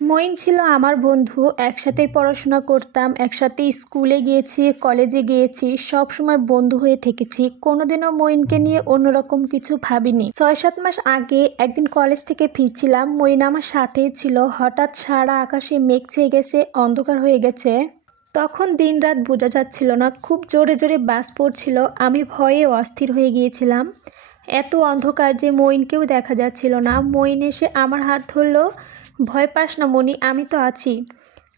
মঈন ছিল আমার বন্ধু। একসাথেই পড়াশোনা করতাম, একসাথেই স্কুলে গিয়েছি, কলেজে গিয়েছি, সব সময় বন্ধু হয়ে থেকেছি। কোনোদিনও মঈনকে নিয়ে অন্যরকম কিছু ভাবিনি। ৬-৭ মাস আগে একদিন কলেজ থেকে ফিরছিলাম, মঈন আমার সাথেই ছিল। হঠাৎ সারা আকাশে মেঘ ছেয়ে গেছে, অন্ধকার হয়ে গেছে। তখন দিন রাত বোঝা যাচ্ছিল না, খুব জোরে জোরে বাজ পড়ছিল। আমি ভয়ে অস্থির হয়ে গিয়েছিলাম। এত অন্ধকার যে মঈনকেও দেখা যাচ্ছিল না। মঈন এসে আমার হাত ধরলো। ভয় পাস না মনি, আমি তো আছি।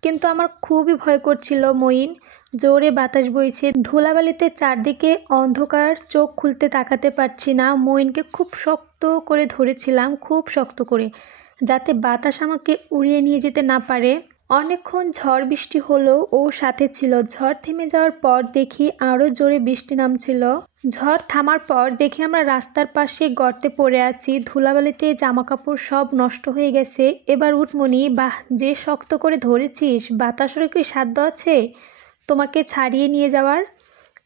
কিন্তু আমার খুবই ভয় করছিল মঈন। জোরে বাতাস বইছে, ধুলাবালিতে চারদিকে অন্ধকার, চোখ খুলতে তাকাতে পারছি না। মঈনকে খুব শক্ত করে ধরেছিলাম, খুব শক্ত করে, যাতে বাতাস আমাকে উড়িয়ে নিয়ে যেতে না পারে। অনেকক্ষণ ঝড় বৃষ্টি হলো, ও সাথে ছিল। ঝড় থেমে যাওয়ার পর দেখি আরও জোরে বৃষ্টি নামছিল। ঝড় থামার পর দেখি আমরা রাস্তার পাশে গর্তে পড়ে আছি, ধুলাবালিতে জামাকাপড় সব নষ্ট হয়ে গেছে। এবার উঠ মনি, বাহ যে শক্ত করে ধরেছিস, বাতাসেরও কি সাধ্য আছে তোমাকে ছাড়িয়ে নিয়ে যাওয়ার?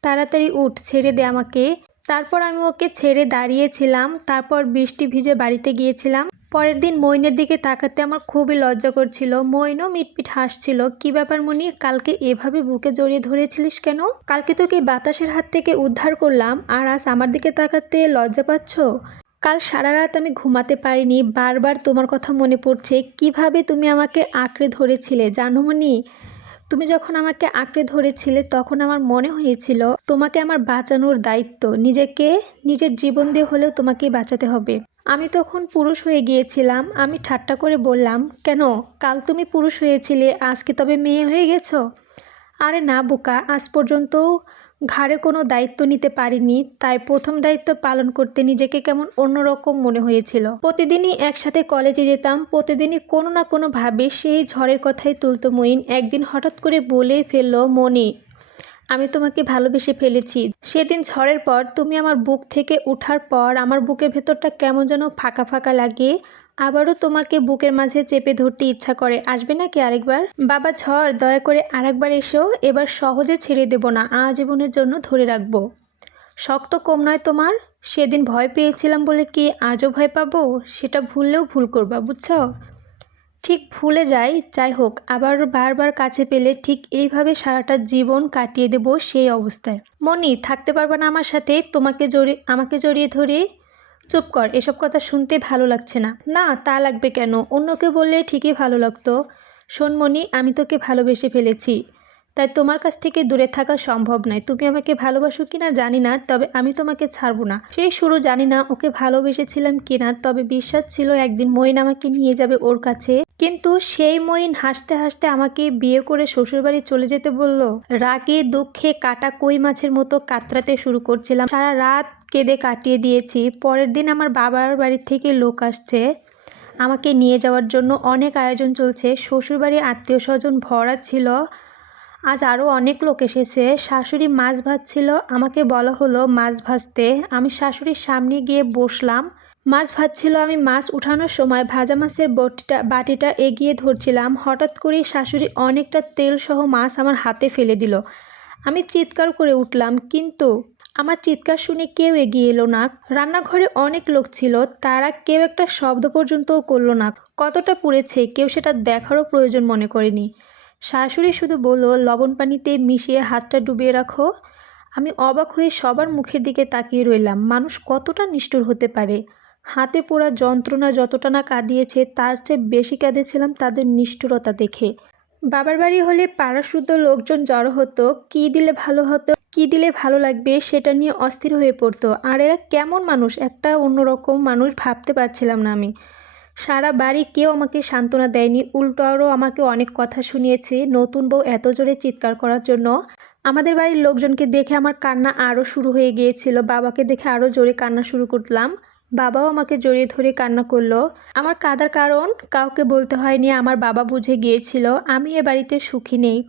তাড়াতাড়ি উঠ, ছেড়ে দে আমাকে। তারপর আমি ওকে ছেড়ে দাঁড়িয়েছিলাম। তারপর বৃষ্টি ভিজে বাড়িতে গিয়েছিলাম। পরের দিন মইনের দিকে তাকাতে আমার খুবই লজ্জা করছিল। মইনও মিটমিট হাসছিল। কি ব্যাপার মনি, কালকে এভাবে বুকে জড়িয়ে ধরেছিলিস কেন? কালকে তোকে বাতাসের হাত থেকে উদ্ধার করলাম, আর আজ আমার দিকে তাকাতে লজ্জা পাচ্ছ? কাল সারা রাত আমি ঘুমাতে পারিনি, বারবার তোমার কথা মনে পড়ছে। কিভাবে তুমি আমাকে আঁকড়ে ধরেছিলে জানো মনি? তুমি যখন আমাকে আঁকড়ে ধরেছিলে তখন আমার মনে হয়েছিল তোমাকে আমার বাঁচানোর দায়িত্ব, নিজের জীবন দিয়ে হলেও তোমাকে বাঁচাতে হবে। আমি তখন পুরুষ হয়ে গিয়েছিলাম। আমি ঠাট্টা করে বললাম, কেন, কাল তুমি পুরুষ হয়েছিলে, আজকে তবে মেয়ে হয়ে গেছো? আরে না বোকা, আজ পর্যন্তও ঘাড়ে কোনো দায়িত্ব নিতে পারিনি, তাই প্রথম দায়িত্ব পালন করতে নিজেকে কেমন অন্যরকম মনে হয়েছিল। প্রতিদিনই একসাথে কলেজে যেতাম, প্রতিদিনই কোনো না কোনোভাবে সেই ঝড়ের কথাই তুলতো মঈন। একদিন হঠাৎ করে বলে ফেললো, মনি, আমি তোমাকে ভালোবেসে ফেলেছি। সেদিন ঝড়ের পর তুমি আমার বুক থেকে ওঠার পর আমার বুকের ভেতরটা কেমন যেন ফাঁকা ফাঁকা লাগে। আবারও তোমাকে বুকের মাঝে চেপে ধরতে ইচ্ছা করে। আসবে নাকি আরেকবার? বাবা ঝড়, দয়া করে আরেকবার এসো। এবার সহজে ছেড়ে দেব না, আজীবনের জন্য ধরে রাখবো। শক্ত কম নয় তোমার? সেদিন ভয় পেয়েছিলাম বলে কি আজও ভয় পাবো? সেটা ভুললেও ভুল করবা, বুঝছো? ঠিক ভুলে যাই, যাই হোক, আবার বারবার কাছে পেলে ঠিক এইভাবে সারাটা জীবন কাটিয়ে দেব সেই অবস্থায়। মনি, থাকতে পারবে না আমার সাথে? আমাকে জড়িয়ে ধরে। চুপ কর, এসব কথা শুনতে ভালো লাগছে না। না, তা লাগবে কেন? অন্যকে বললে ঠিকই ভালো লাগতো। শোন মনি, আমি তোকে ভালোবেসে ফেলেছি, তাই তোমার কাছ থেকে দূরে থাকা সম্ভব নয়। তুমি আমাকে ভালোবাসো কিনা জানি না, তবে আমি তোমাকে ছাড়বো না। সেই শুরু জানি না ওকে ভালোবেসেছিলাম কিনা, তবে বিশ্বাস ছিল একদিন মঈন আমাকে নিয়ে যাবে ওর কাছে। কিন্তু সেই মঈন হাসতে হাসতে আমাকে বিয়ে করে শ্বশুরবাড়ি চলে যেতে বলল। রাগে দুঃখে কাটা কই মাছের মতো কাতরাতে শুরু করছিলাম। সারা রাত কেঁদে কাটিয়ে দিয়েছি। পরের দিন আমার বাবার বাড়ি থেকে লোক আসছে আমাকে নিয়ে যাওয়ার জন্য। অনেক আয়োজন চলছে, শ্বশুরবাড়ি আত্মীয় স্বজন ভরা ছিল। আজ আরও অনেক লোক এসেছে। শাশুড়ি মাছ ভাজছিল, আমাকে বলা হলো মাছ ভাজতে। আমি শাশুড়ির সামনে গিয়ে বসলাম। মাছ ভাজছিল, আমি মাছ উঠানোর সময় ভাজা মাছের বাটিটা এগিয়ে ধরছিলাম। হঠাৎ করেই শাশুড়ি অনেকটা তেলসহ মাছ আমার হাতে ফেলে দিল। আমি চিৎকার করে উঠলাম, কিন্তু আমার চিৎকার শুনে কেউ এগিয়ে এলো না। রান্নাঘরে অনেক লোক ছিল, তারা কেউ একটা শব্দ পর্যন্তও করলো না। কতটা পুড়েছে কেউ সেটা দেখারও প্রয়োজন মনে করেনি। শাশুড়ি শুধু বলল, লবণ পানিতে মিশিয়ে হাতটা ডুবিয়ে রাখো। আমি অবাক হয়ে সবার মুখের দিকে তাকিয়ে রইলাম। মানুষ কতটা নিষ্ঠুর হতে পারে! হাতে পোড়া যন্ত্রণা যতটা না কাঁদিয়েছে, তার চেয়ে বেশি কাঁদেছিলাম তাদের নিষ্ঠুরতা দেখে। বাবার বাড়ি হলে পাড়াসুদ্ধ লোকজন জড়ো হতো, কী দিলে ভালো হতো, কী দিলে ভালো লাগবে সেটা নিয়ে অস্থির হয়ে পড়তো। আর এরা কেমন মানুষ, একটা অন্যরকম মানুষ, ভাবতে পারছিলাম না আমি। সারা বাড়ি কেউ আমাকে সান্ত্বনা দেয়নি, উল্টো আরও আমাকে অনেক কথা শুনিয়েছে নতুন বউ এত জোরে চিৎকার করার জন্য। আমাদের বাড়ির লোকজনকে দেখে আমার কান্না আরও শুরু হয়ে গিয়েছিল। বাবাকে দেখে আরও জোরে কান্না শুরু করলাম। বাবাও আমাকে জড়িয়ে ধরে কান্না করলো। আমার কাঁদার কারণ কাউকে বলতে হয়নি, আমার বাবা বুঝে গিয়েছিল আমি এ বাড়িতে সুখী নেই।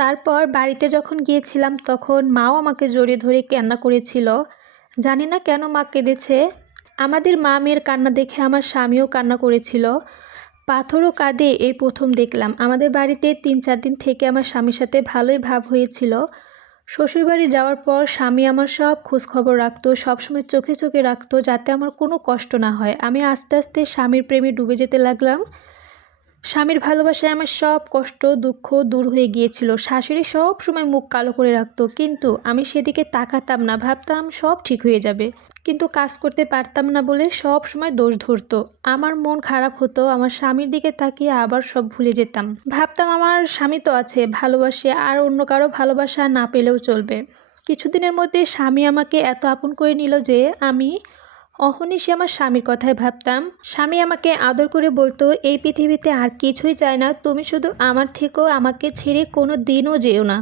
তারপর বাড়িতে যখন গিয়েছিলাম তখন মাও আমাকে জড়িয়ে ধরে কান্না করেছিল। জানি না কেন মা কেঁদেছে। আমাদের মা মেয়ের কান্না দেখে আমার স্বামীও কান্না করেছিল। পাথরও কাঁদে এই প্রথম দেখলাম। আমাদের বাড়িতে 3-4 দিন থেকে আমার স্বামীর সাথে ভালোই ভাব হয়েছিল। শ্বশুরবাড়ি যাওয়ার পর স্বামী আমার সব খোঁজখবর রাখতো, সবসময় চোখে চোখে রাখতো, যাতে আমার কোনো কষ্ট না হয়। আমি আস্তে আস্তে স্বামীর প্রেমে ডুবে যেতে লাগলাম। স্বামীর ভালোবাসায় আমার সব কষ্ট দুঃখ দূর হয়ে গিয়েছিল। শাশুড়ি সব সময় মুখ কালো করে রাখতো, কিন্তু আমি সেদিকে তাকাতাম না, ভাবতাম সব ঠিক হয়ে যাবে। কিন্তু কাজ করতে পারতাম না বলে সব সময় দোষ ধরতো। আমার মন খারাপ হতো, আমার স্বামীর দিকে তাকিয়ে আবার সব ভুলে যেতাম। ভাবতাম আমার স্বামী তো আছে, ভালোবাসে, আর অন্য কারো ভালোবাসা না পেলেও চলবে। কিছুদিনের মধ্যে স্বামী আমাকে এত আপন করে নিল যে আমি অহর্নিশি আমার স্বামীর কথাই ভাবতাম। স্বামী আমাকে আদর করে বলতো, এই পৃথিবীতে আর কিছুই চাই না, তুমি শুধু আমার থেকেও আমাকে ছেড়ে কোনো দিনও যেও না।